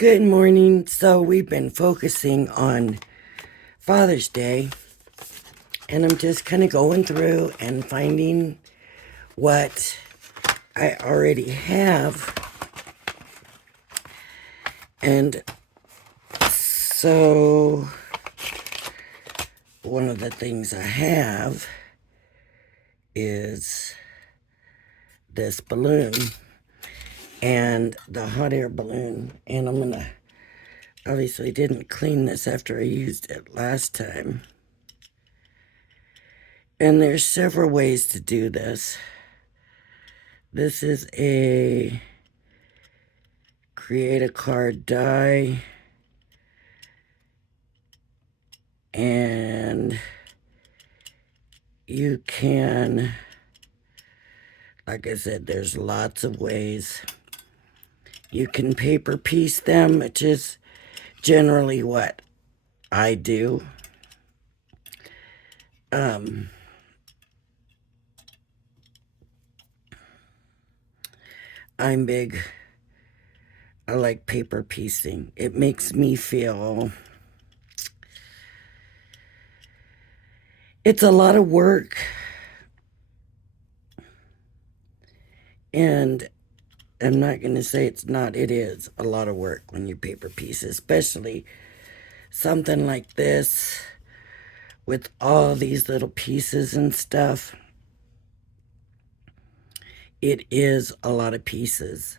Good morning. So we've been focusing on Father's Day, and I'm just kind of going through and finding what I already have. And so one of the things I have is this balloon and the hot air balloon, and I'm gonna obviously didn't clean this after I used it last time. And there's several ways to do this. This is a create a card die, and you can, like I said, there's lots of ways. You can paper piece them, which is generally what I do. I'm big. I like paper piecing. It makes me feel it's a lot of work, and I'm not going to say it's not. It is a lot of work when you paper piece, especially something like this with all these little pieces and stuff. It is a lot of pieces.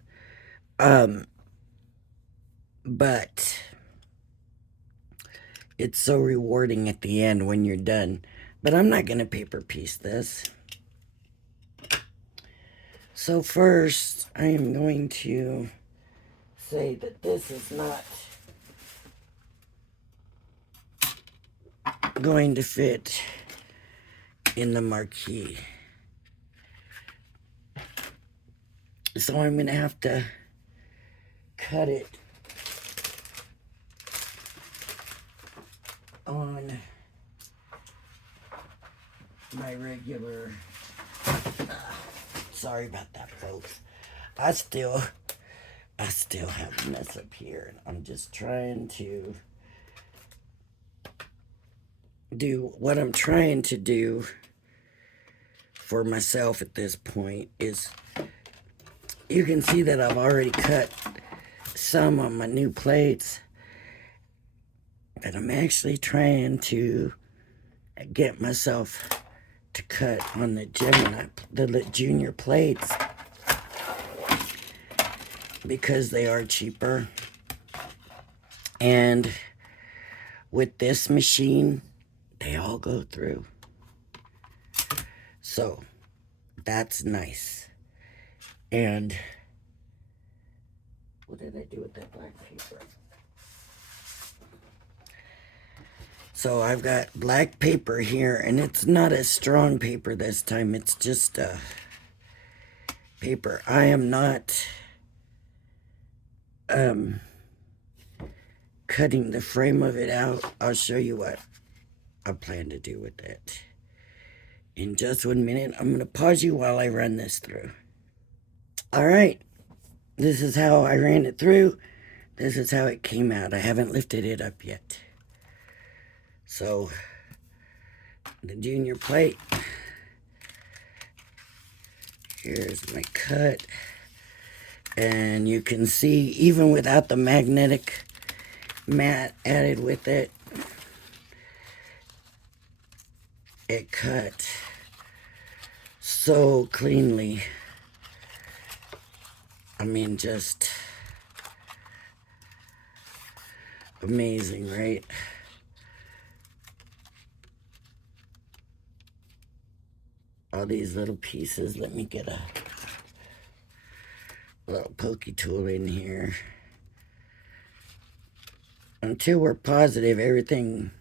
But it's so rewarding at the end when you're done. But I'm not going to paper piece this. So first, I am going to say that this is not going to fit in the marquee. So I'm going to have to cut it on my regular. Sorry about that, folks. I still have a mess up here. I'm just trying to do what I'm trying to do for myself at this point is you can see that I've already cut some on my new plates, but I'm actually trying to get myself to cut on the Gemini, the junior plates, because they are cheaper. And with this machine, they all go through. So that's nice. And what did I do with that black paper? So I've got black paper here, and it's not a strong paper this time. It's just paper. I am not cutting the frame of it out. I'll show you what I plan to do with it in just 1 minute. I'm going to pause you while I run this through. All right. This is how I ran it through. This is how it came out. I haven't lifted it up yet. So, the junior plate. Here's my cut. And you can see, even without the magnetic mat added with it, it cut so cleanly. I mean, just amazing, right? All these little pieces. Let me get a little pokey tool in here. Until we're positive everything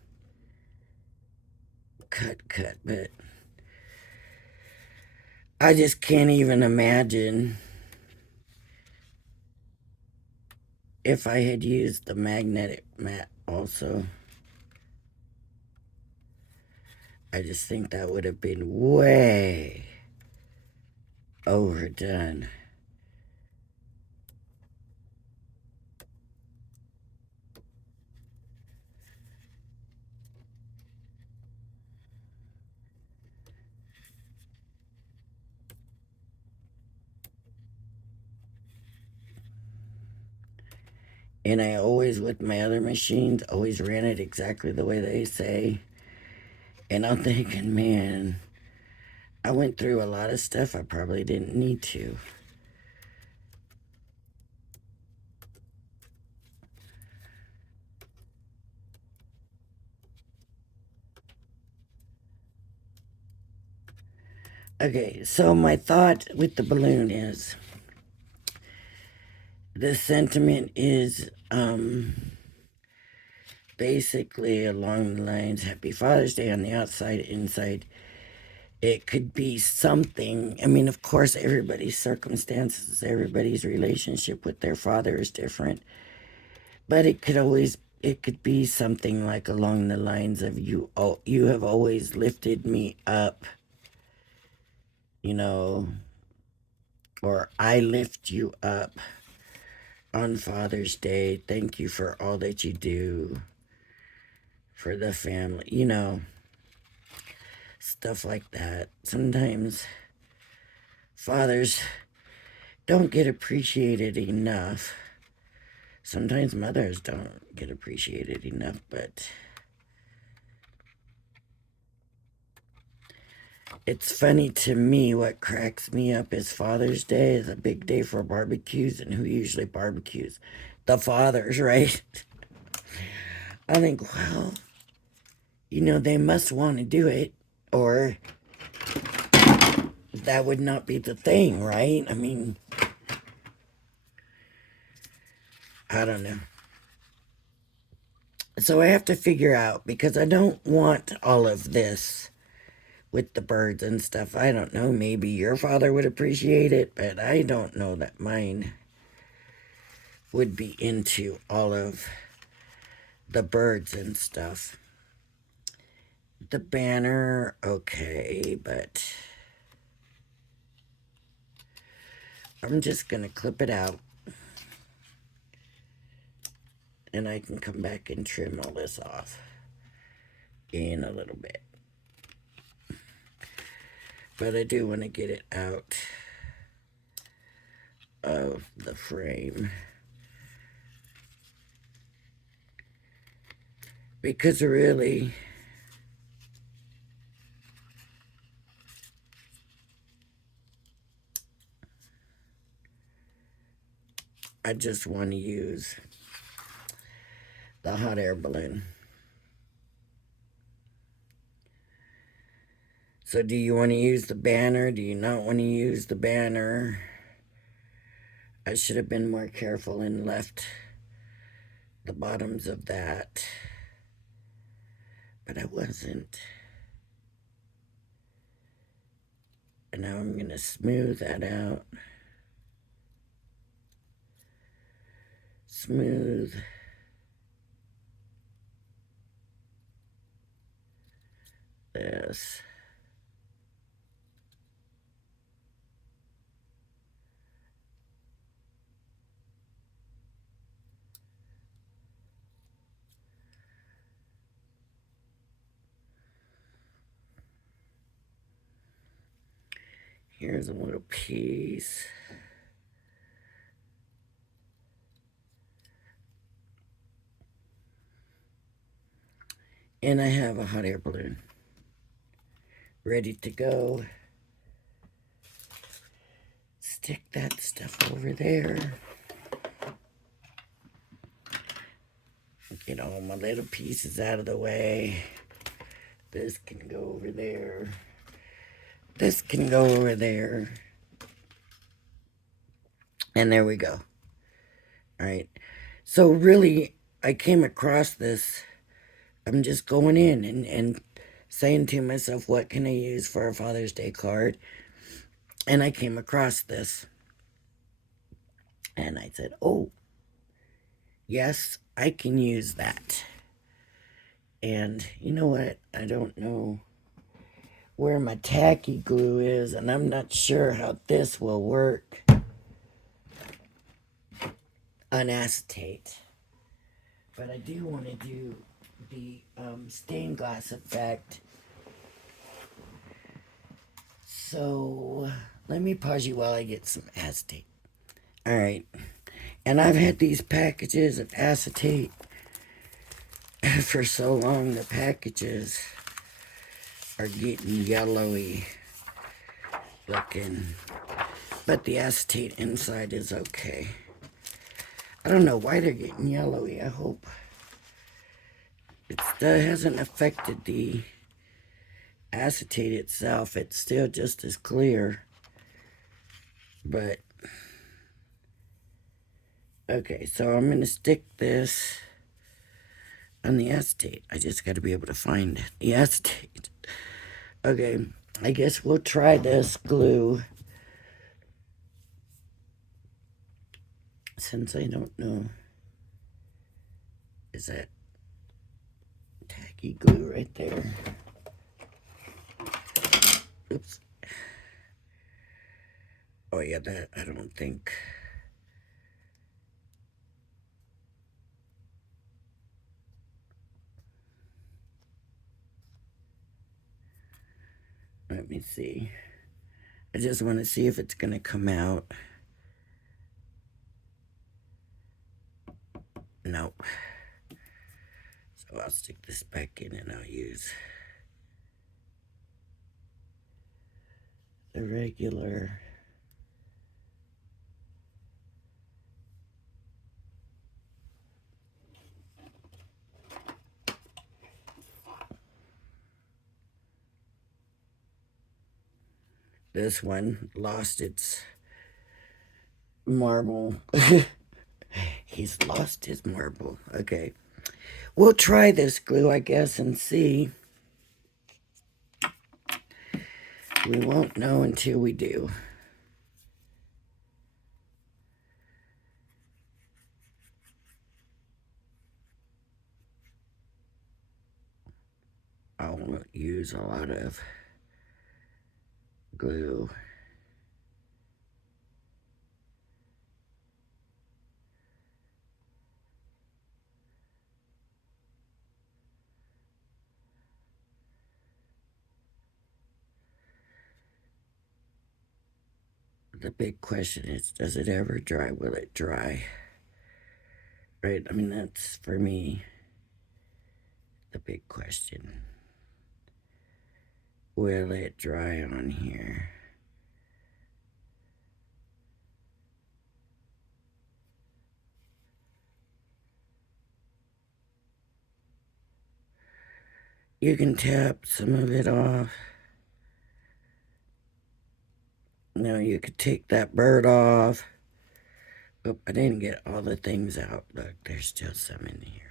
cut, but I just can't even imagine if I had used the magnetic mat also. I just think that would have been way overdone. And I always, with my other machines, always ran it exactly the way they say. And I'm thinking, man, I went through a lot of stuff I probably didn't need to. Okay, so my thought with the balloon is, the sentiment is basically along the lines, Happy Father's Day on the outside, inside. It could be something. I mean, of course, everybody's circumstances, everybody's relationship with their father is different. But it could be something like along the lines of, you have always lifted me up, you know, or I lift you up on Father's Day. Thank you for all that you do for the family, stuff like that. Sometimes fathers don't get appreciated enough. Sometimes mothers don't get appreciated enough, but it's funny to me. What cracks me up is Father's Day is a big day for barbecues, and who usually barbecues? The fathers, right? I think, well, they must want to do it, or that would not be the thing, right? I mean, I don't know. So I have to figure out, because I don't want all of this with the birds and stuff. I don't know. Maybe your father would appreciate it, but I don't know that mine would be into all of the birds and stuff. The banner, okay, but I'm just going to clip it out. And I can come back and trim all this off in a little bit. But I do want to get it out of the frame, because really, I just want to use the hot air balloon. So do you want to use the banner? Do you not want to use the banner? I should have been more careful and left the bottoms of that, but I wasn't. And now I'm going to smooth that out. Smooth. This. Here's a little piece. And I have a hot air balloon ready to go. Stick that stuff over there. Get all my little pieces out of the way. This can go over there. This can go over there. And there we go. All right. So really, I came across this. I'm just going in and saying to myself, what can I use for a Father's Day card? And I came across this. And I said, oh, yes, I can use that. And you know what? I don't know where my tacky glue is, and I'm not sure how this will work on acetate. But I do want to do the stained glass effect. So let me pause you while I get some acetate. All right. And I've had these packages of acetate for so long, the packages are getting yellowy looking. But the acetate inside is okay. I don't know why they're getting yellowy. I hope that hasn't affected the acetate itself. It's still just as clear. But, okay, so I'm going to stick this on the acetate. I just got to be able to find the acetate. Okay, I guess we'll try this glue. Since I don't know. Is that tacky glue right there? Oops. Oh yeah, that I don't think. Let me see. I just want to see if it's going to come out. Nope. So I'll stick this back in and I'll use the regular. This one lost its marble. He's lost his marble. Okay. We'll try this glue, I guess, and see. We won't know until we do. I won't use a lot of glue. The big question is, does it ever dry? Will it dry? Right? I mean, that's, for me, the big question. Will it dry on here? You can tap some of it off. Now you could take that bird off. Oh, I didn't get all the things out. Look, there's still some in here.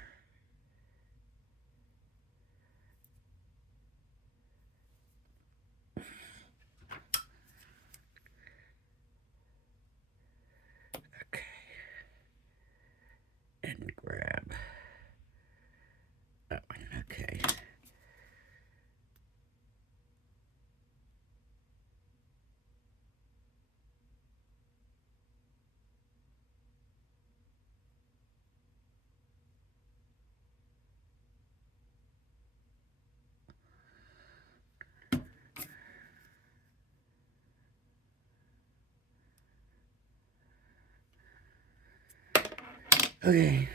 Okay. And grab that one. Okay. Okay.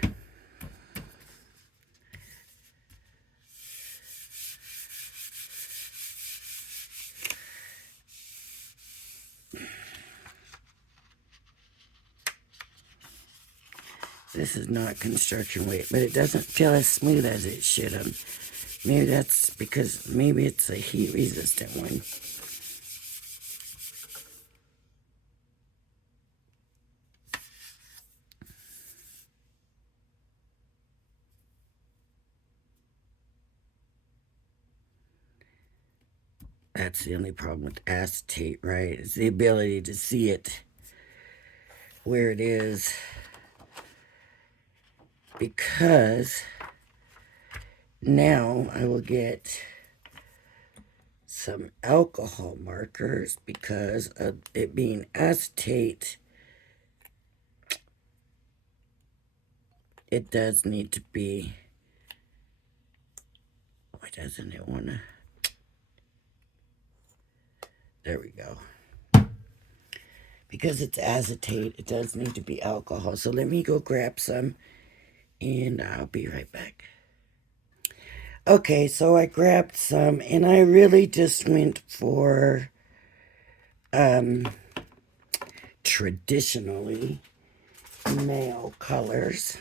This is not construction weight, but it doesn't feel as smooth as it should have. Maybe that's because, maybe it's a heat resistant one. That's the only problem with acetate, right? Is the ability to see it where it is. Because now I will get some alcohol markers because of it being acetate. It does need to be. Why doesn't it want to? There we go. because it's acetate, it does need to be alcohol. So let me go grab some and I'll be right back. Okay, so I grabbed some and I really just went for traditionally male colors.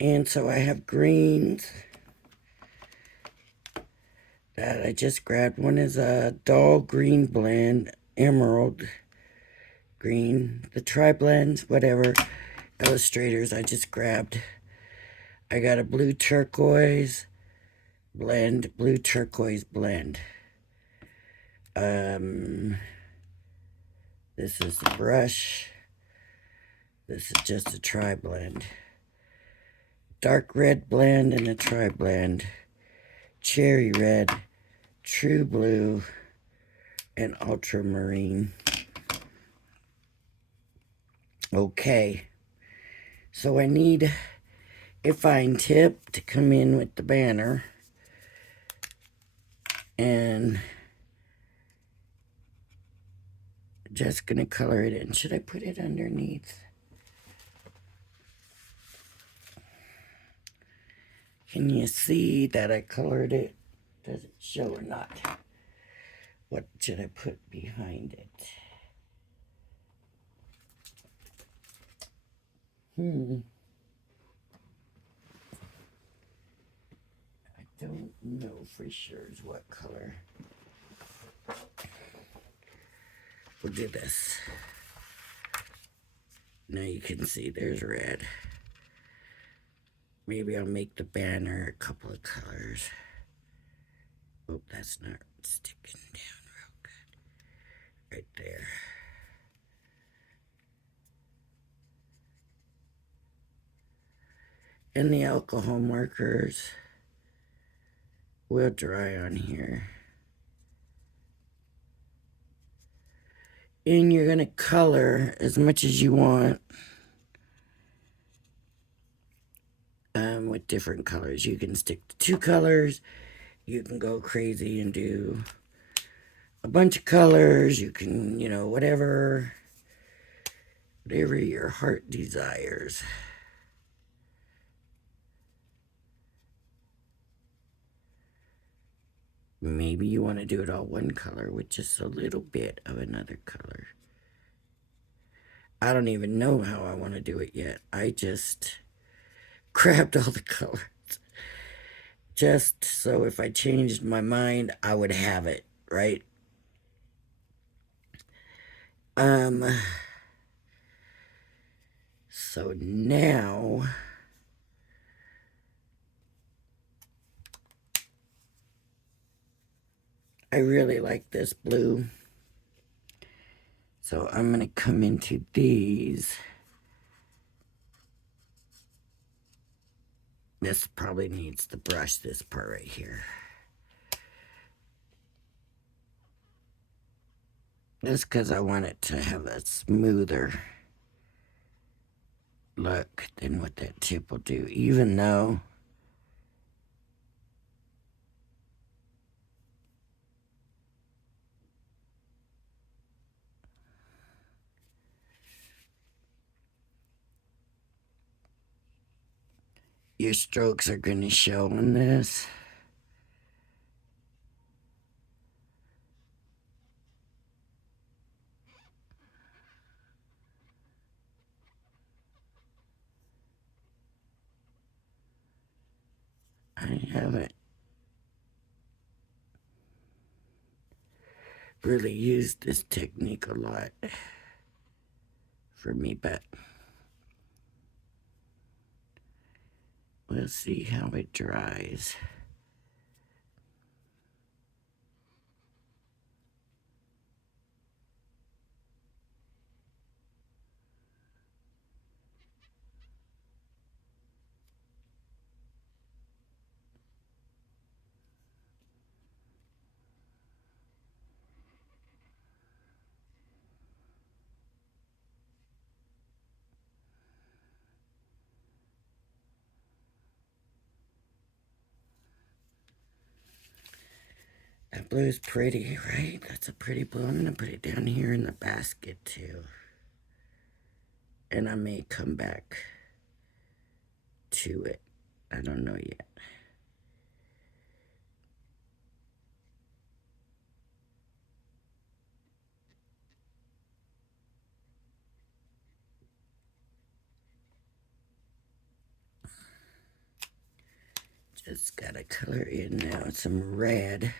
And so I have greens that I just grabbed. One is a dull green blend, emerald green, the tri-blends, whatever, illustrators I just grabbed. I got a blue turquoise blend. This is the brush. This is just a tri-blend. Dark red blend and a tri-blend. Cherry red, true blue, and ultramarine. Okay, so I need a fine tip to come in with the banner, and just gonna color it in. Should I put it underneath? Can you see that I colored it? Does it show or not? What should I put behind it? I don't know for sure what color. We'll do this. Now you can see there's red. Maybe I'll make the banner a couple of colors. Oh, that's not sticking down real good. Right there. And the alcohol markers will dry on here. And you're going to color as much as you want with different colors. You can stick to 2 colors. You can go crazy and do a bunch of colors. You can, whatever your heart desires. Maybe you want to do it all one color with just a little bit of another color. I don't even know how I want to do it yet. I just grabbed all the colors. Just so if I changed my mind, I would have it, right? So now I really like this blue. So I'm going to come into these. This probably needs the brush, this part right here. Just because I want it to have a smoother look than what that tip will do, even though your strokes are going to show on this. I haven't really used this technique a lot for me, but we'll see how it dries. That blue's pretty, right? That's a pretty blue. I'm going to put it down here in the basket, too. And I may come back to it. I don't know yet. Just got to color in now some red.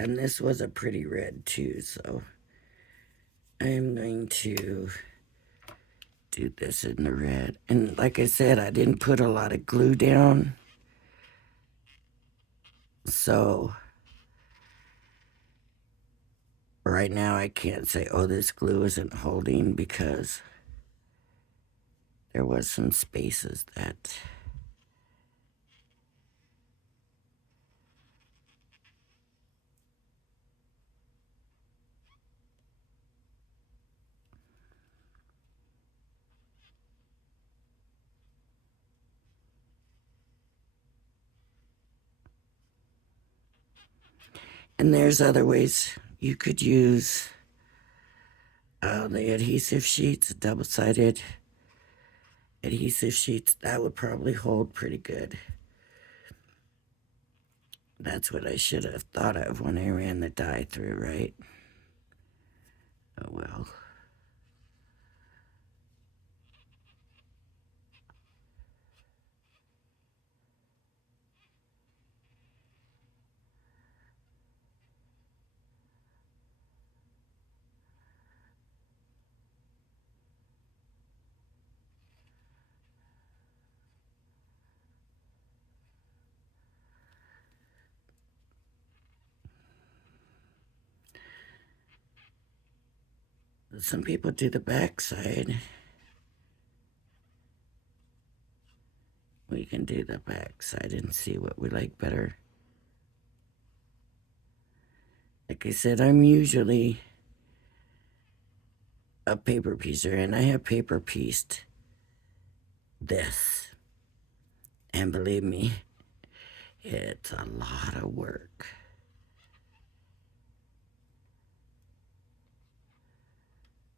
And this was a pretty red too, so I'm going to do this in the red. And like I said, I didn't put a lot of glue down. So right now I can't say, oh, this glue isn't holding, because there was some spaces that... And there's other ways you could use the adhesive sheets, double-sided adhesive sheets. That would probably hold pretty good. That's what I should have thought of when I ran the dye through, right? Oh well. Some people do the back side. We can do the back side and see what we like better. Like I said, I'm usually a paper piecer, and I have paper pieced this. And believe me, it's a lot of work.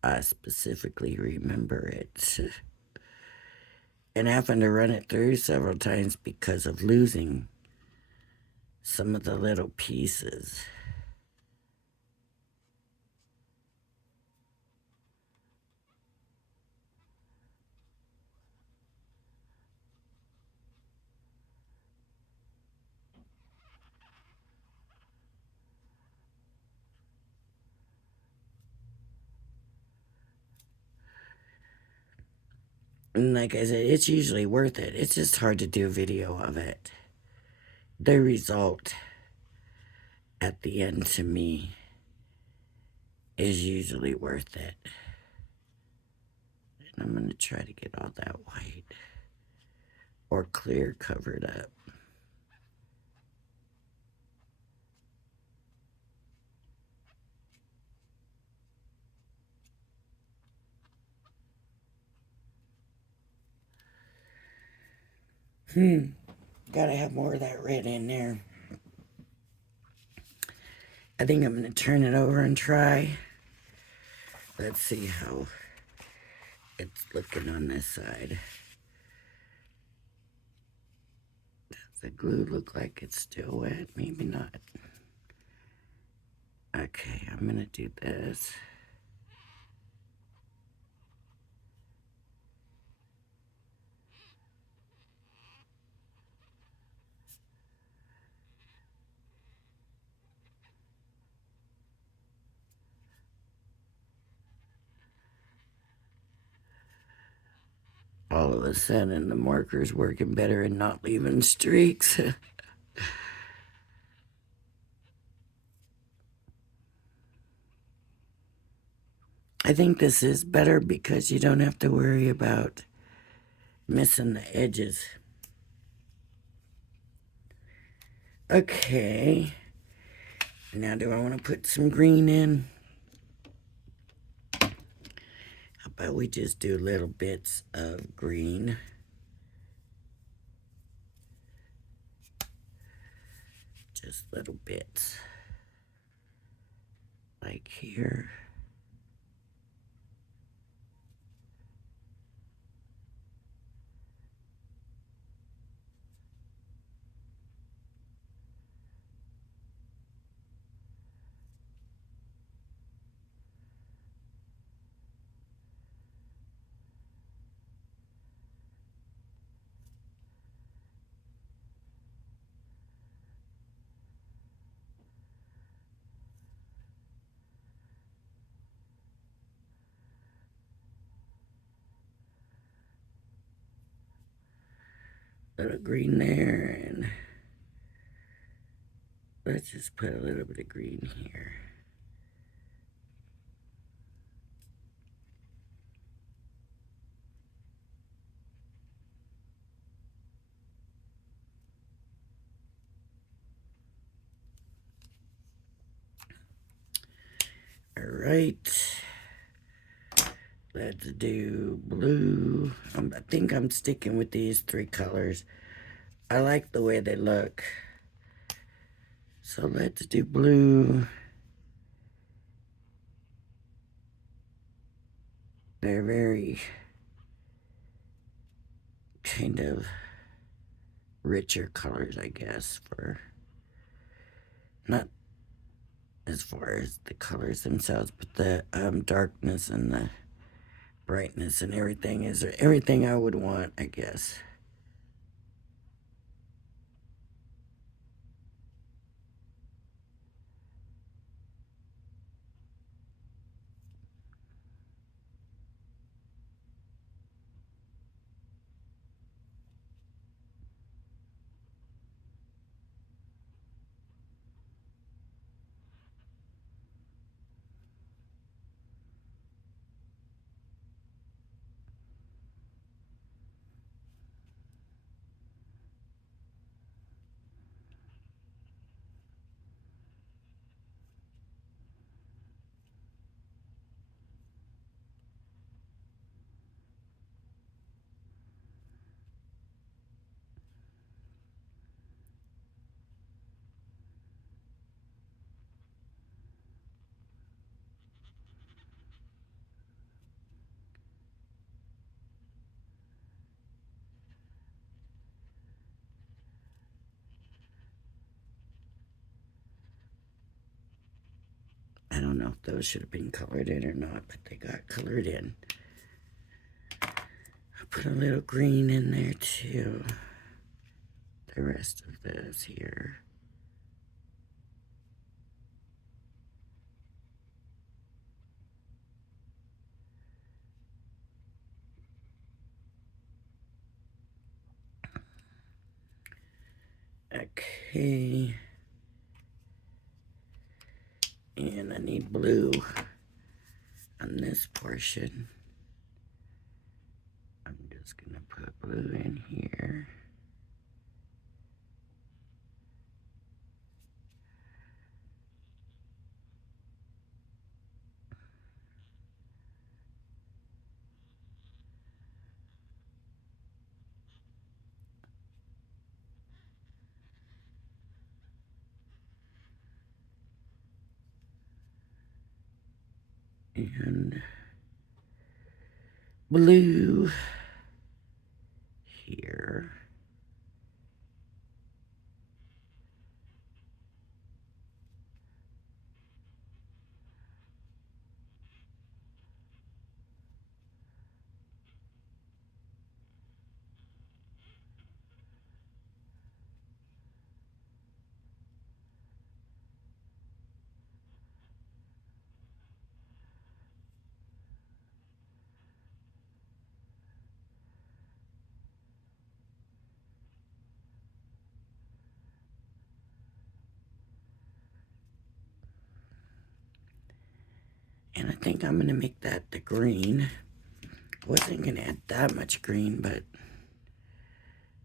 I specifically remember it. And having to run it through several times because of losing some of the little pieces. And like I said, it's usually worth it. It's just hard to do a video of it. The result at the end, to me, is usually worth it. And I'm going to try to get all that white or clear covered up. Gotta have more of that red in there. I think I'm going to turn it over and try. Let's see how it's looking on this side. Does the glue look like it's still wet? Maybe not. Okay, I'm going to do this. All of a sudden, the marker's working better and not leaving streaks. I think this is better because you don't have to worry about missing the edges. Okay. Now, do I want to put some green in? How about we just do little bits of green? just little bits. Like here. Little green there, and let's just put a little bit of green here. All right, let's do blue. I think I'm sticking with these 3 colors. I like the way they look. So let's do blue. They're very kind of richer colors, I guess, for not as far as the colors themselves, but the darkness and the brightness and everything is everything I would want, I guess. I don't know if those should have been colored in or not, but they got colored in. I put a little green in there too. The rest of this here. Okay. And I need blue on this portion. I'm just gonna put blue in here. And blue here. And I think I'm gonna make that the green. Wasn't gonna add that much green, but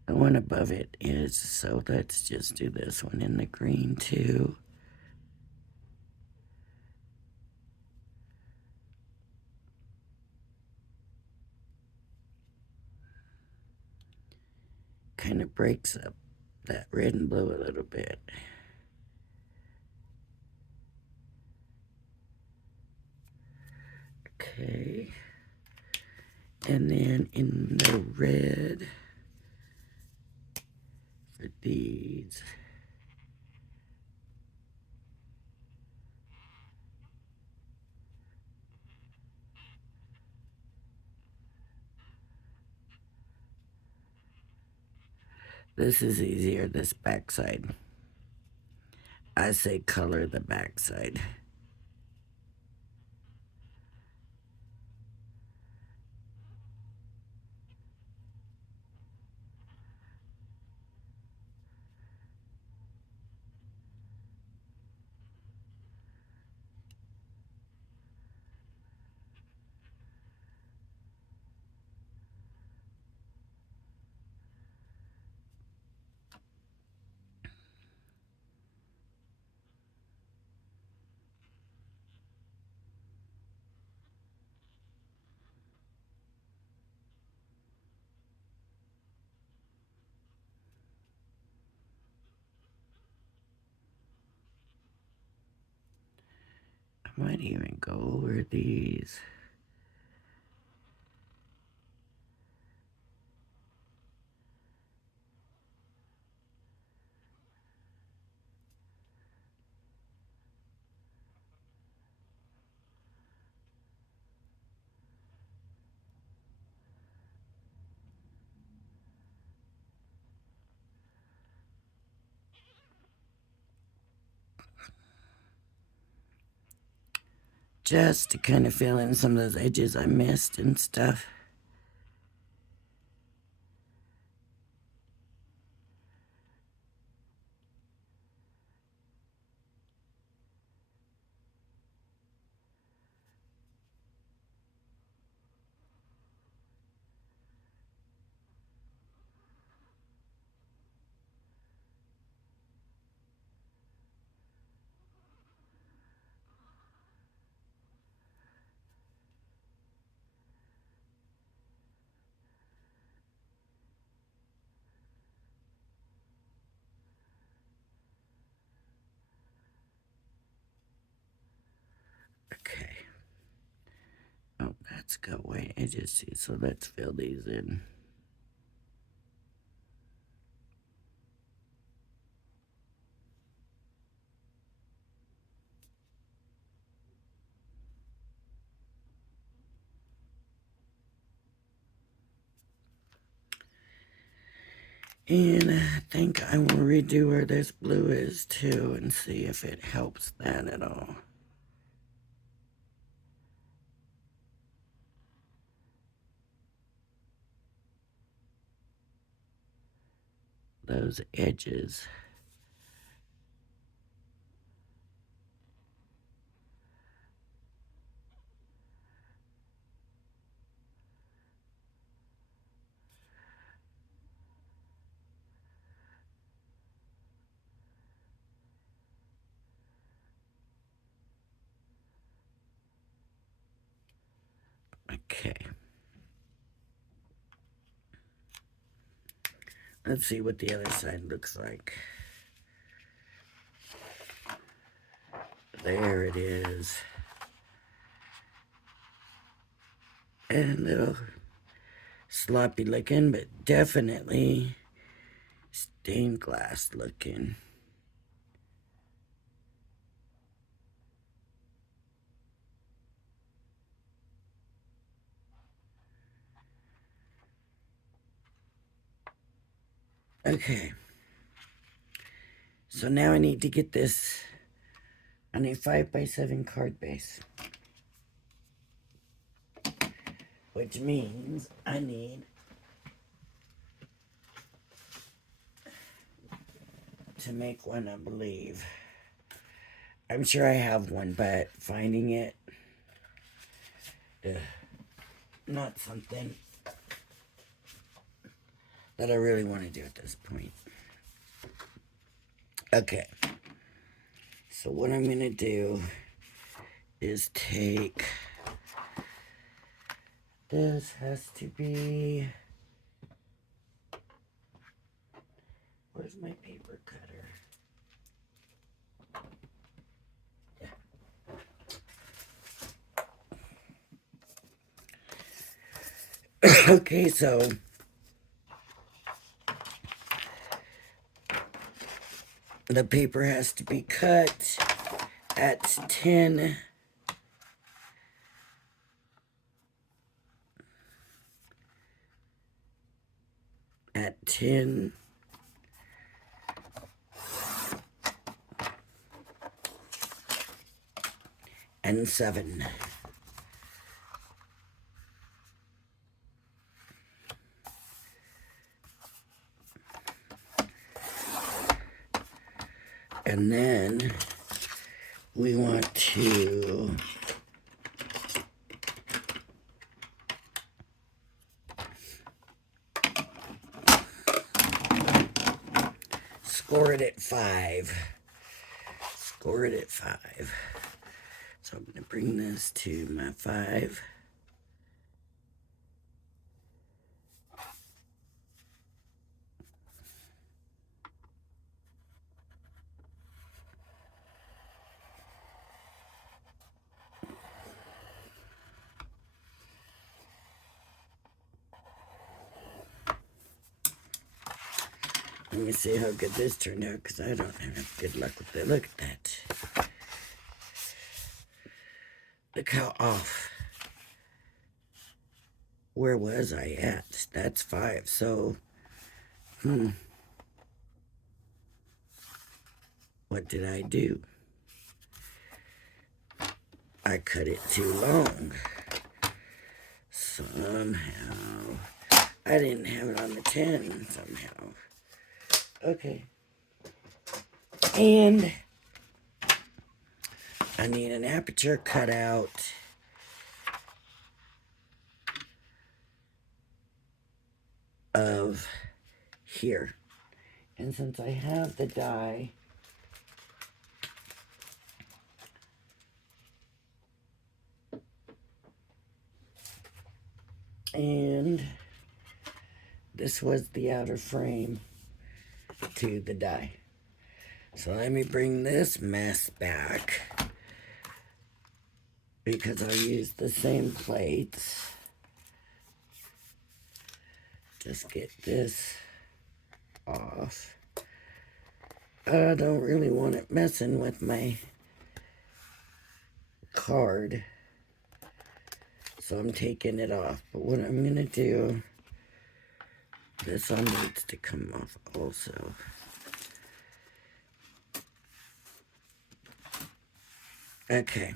the one above it is, so let's just do this one in the green too. Kind of breaks up that red and blue a little bit. Okay. And then in the red for these. This is easier, this backside. I say color the backside. I might even go over these. Just to kind of fill in some of those edges I missed and stuff. Okay. Oh, that's got white edges too, so let's fill these in. And I think I will redo where this blue is too and see if it helps that at all. Those edges. Okay. Let's see what the other side looks like. There it is. And a little sloppy looking, but definitely stained glass looking. Okay. So now I need to get this on a 5x7 card base. Which means I need to make one, I believe. I'm sure I have one, but finding it, not something that I really want to do at this point. Okay. So what I'm going to do is take, this has to be, where's my paper cutter? Yeah. Okay, so the paper has to be cut at 10 at 10 and 7. And then we want to score it at 5. Score it at 5. So I'm going to bring this to my 5. Let me see how good this turned out, because I don't have good luck with it. Look at that. Look how off. Where was I at? That's 5. So, what did I do? I cut it too long. Somehow. I didn't have it on the 10 somehow. Okay. And I need an aperture cutout. Of here. And since I have the die, and this was the outer frame to the die. So let me bring this mess back, because I'll use the same plates. Just get this off. I don't really want it messing with my card, so I'm taking it off. But what I'm gonna do, this all needs to come off also. Okay.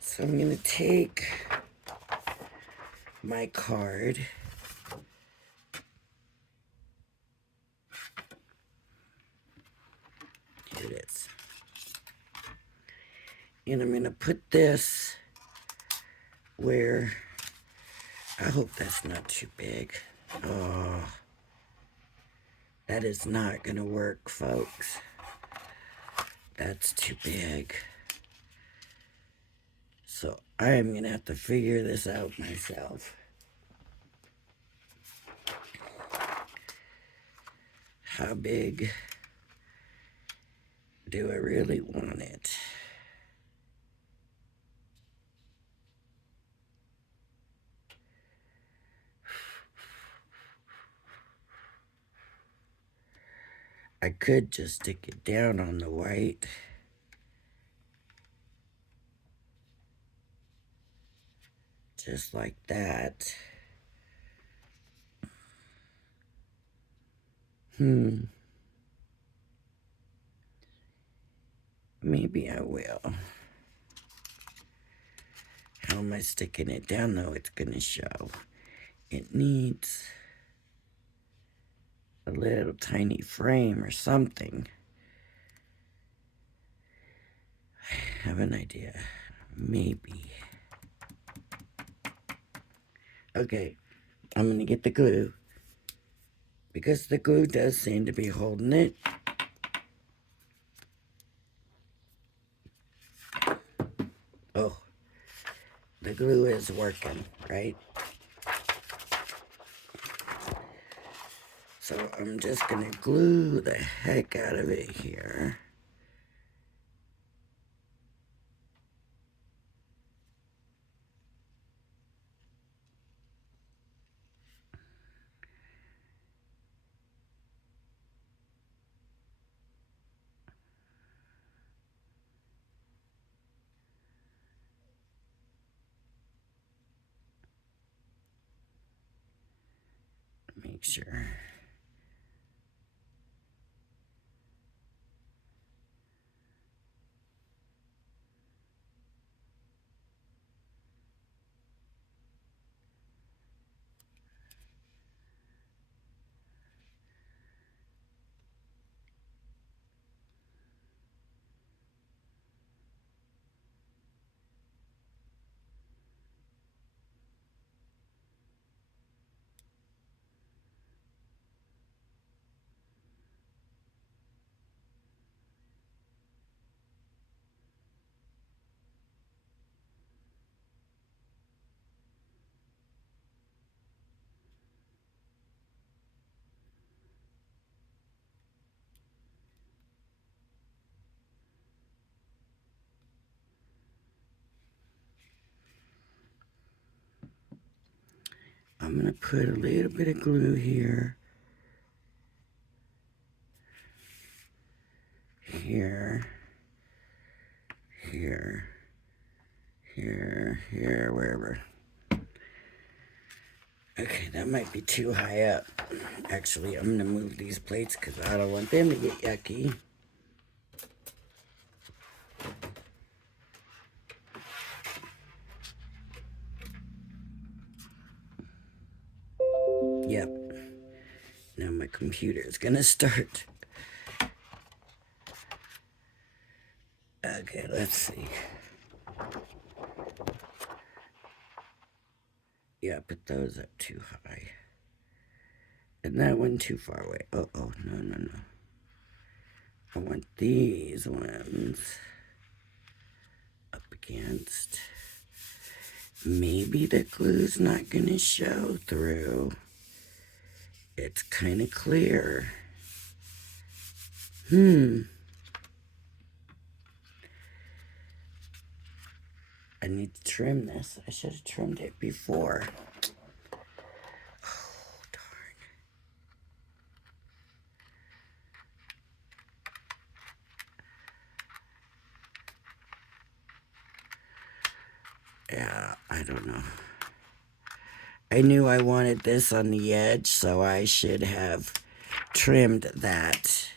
So I'm going to take my card. Here it is. And I'm going to put this where, I hope that's not too big. Oh, that is not going to work, folks. That's too big. So I am going to have to figure this out myself. How big do I really want it? I could just stick it down on the white. Just like that. Maybe I will. How am I sticking it down though? It's gonna show. It needs a little tiny frame or something. I have an idea. Maybe. Okay, I'm gonna get the glue, because the glue does seem to be holding it. Oh, the glue is working, right? So I'm just gonna glue the heck out of it here. make sure. I'm going to put a little bit of glue here, here, here, here, wherever. Okay, that might be too high up. Actually, I'm going to move these plates because I don't want them to get yucky. Yep. Now my computer is going to start. Okay, let's see. Yeah, put those up too high. And that one too far away. Oh, no. I want these ones up against. Maybe the glue's not going to show through. It's kind of clear. I need to trim this. I should have trimmed it before. Oh, darn. Yeah, I don't know. I knew I wanted this on the edge, so I should have trimmed that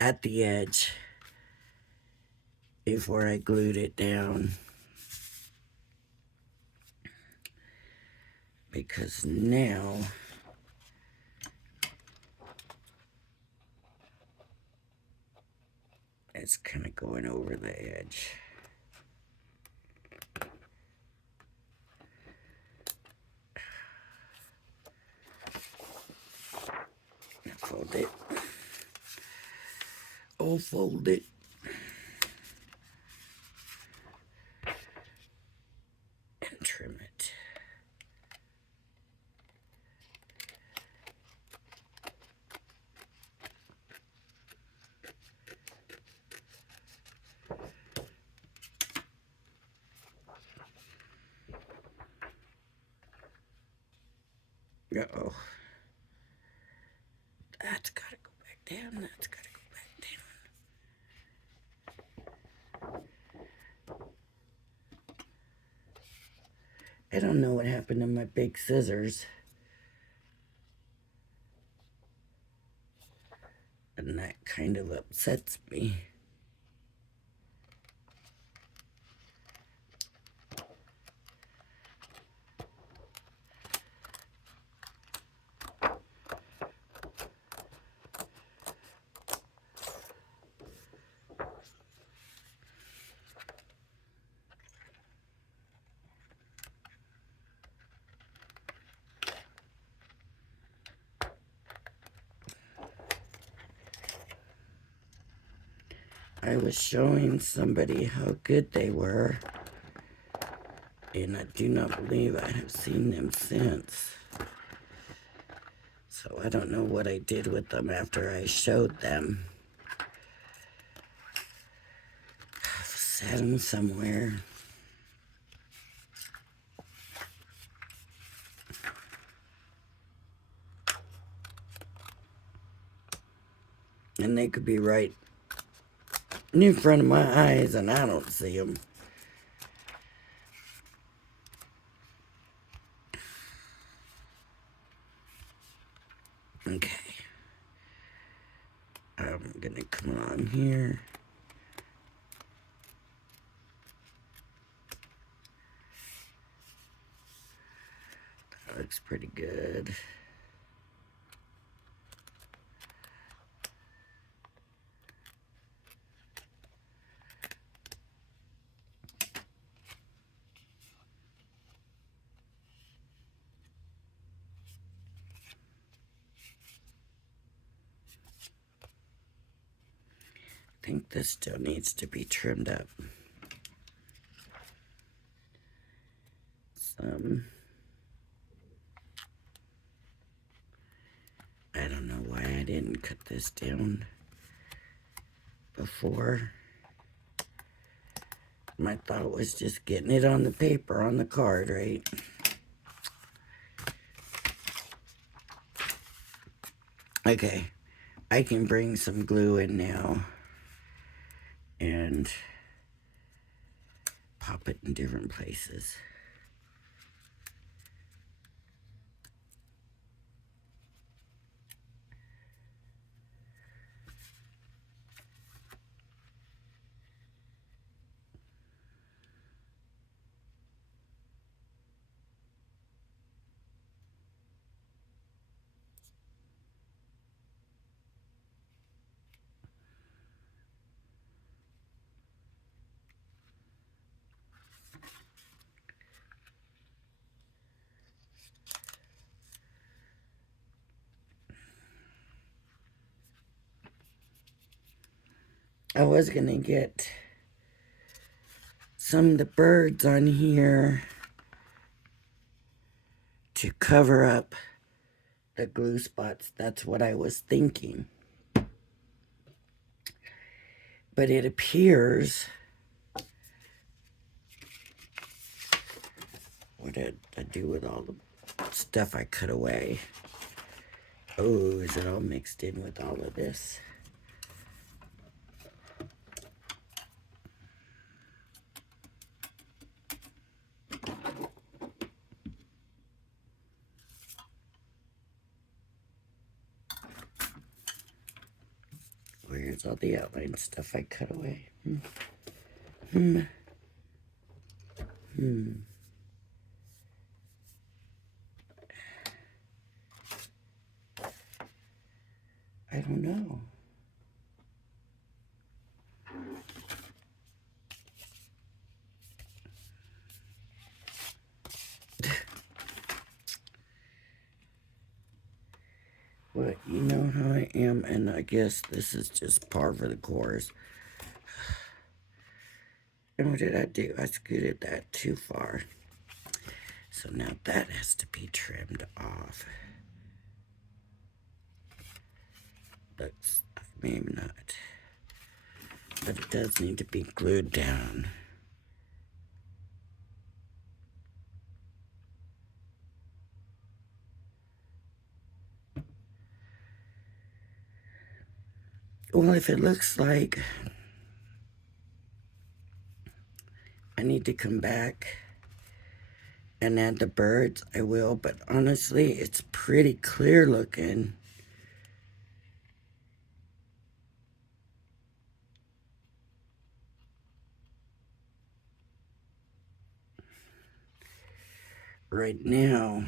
at the edge before I glued it down. Because now it's kind of going over the edge. Fold it. Oh, fold it. And trim it. Uh-oh. That's got to go back down. That's got to go back down. I don't know what happened to my big scissors. And that kind of upsets me. I was showing somebody how good they were, and I do not believe I have seen them since. So I don't know what I did with them after I showed them. I've set them somewhere. And they could be right in front of my eyes and I don't see them. Okay. I'm gonna come on here. That looks pretty good. I think this still needs to be trimmed up some. I don't know why I didn't cut this down before. My thought was just getting it on the paper, on the card, right? Okay, I can bring some glue in now and pop it in different places. I was gonna get some of the birds on here to cover up the glue spots. That's what I was thinking. But it appears, what did I do with all the stuff I cut away? Oh, is it all mixed in with all of this? Where's all the outline stuff I cut away? I don't know. But you know how I am, and I guess this is just par for the course. And what did I do? I scooted that too far. So now that has to be trimmed off. Looks, maybe not. But it does need to be glued down. Well, if it looks like I need to come back and add the birds, I will. But honestly, it's pretty clear looking. Right now.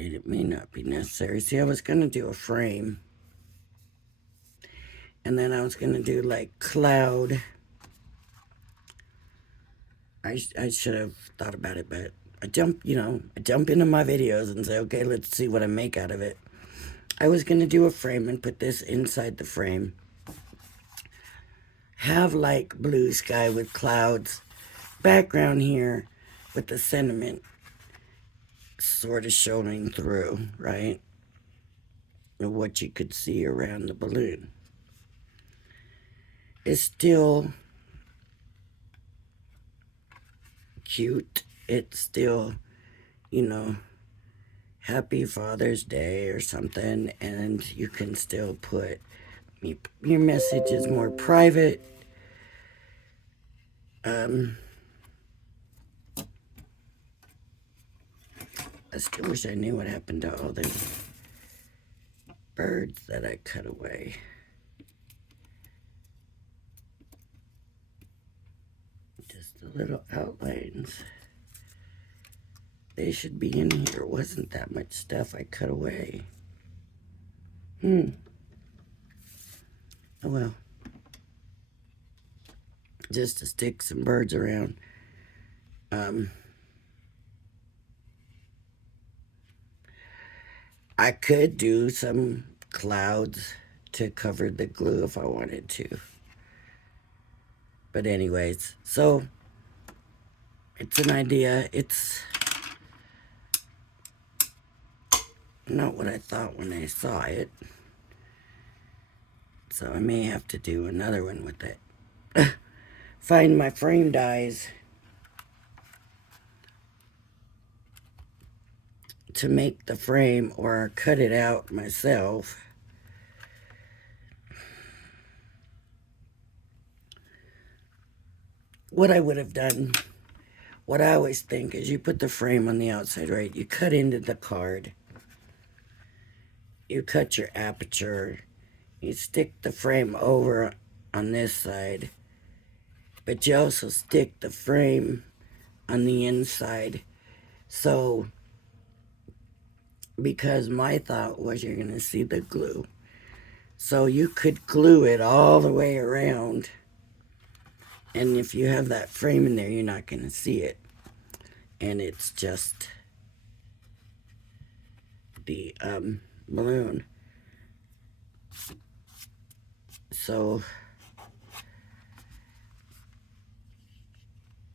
It may not be necessary. See, I was going to do a frame. And then I was going to do like cloud. I should have thought about it, but I jump into my videos and say, okay, let's see what I make out of it. I was going to do a frame and put this inside the frame. Have like blue sky with clouds. Background here with the sentiment sort of showing through, right? Of what you could see around the balloon. It's still cute. It's still, Happy Father's Day or something, and you can still put your message is more private. I still wish I knew what happened to all those birds that I cut away. Just the little outlines. They should be in here. It wasn't that much stuff I cut away. Oh well. Just to stick some birds around. I could do some clouds to cover the glue if I wanted to. But anyways, so it's an idea. It's not what I thought when I saw it. So I may have to do another one with it. Find my frame dies to make the frame, or cut it out myself. What I would have done, what I always think is you put the frame on the outside, right? You cut into the card. You cut your aperture. You stick the frame over on this side. But you also stick the frame on the inside. So, because my thought was you're going to see the glue. So you could glue it all the way around. And if you have that frame in there, you're not going to see it. And it's just the balloon. So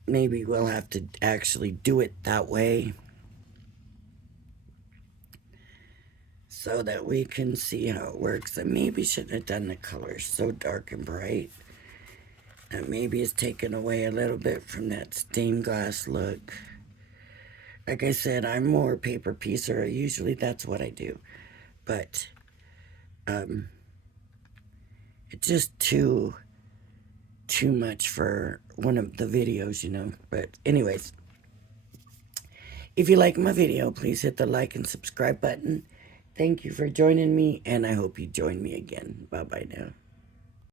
maybe we'll have to actually do it that way so that we can see how it works. I maybe shouldn't have done the colors so dark and bright. That maybe it's taken away a little bit from that stained glass look. Like I said, I'm more paper piecer. Usually that's what I do. But it's just too much for one of the videos, you know. But anyways, if you like my video, please hit the like and subscribe button. Thank you for joining me, and I hope you join me again. Bye-bye now.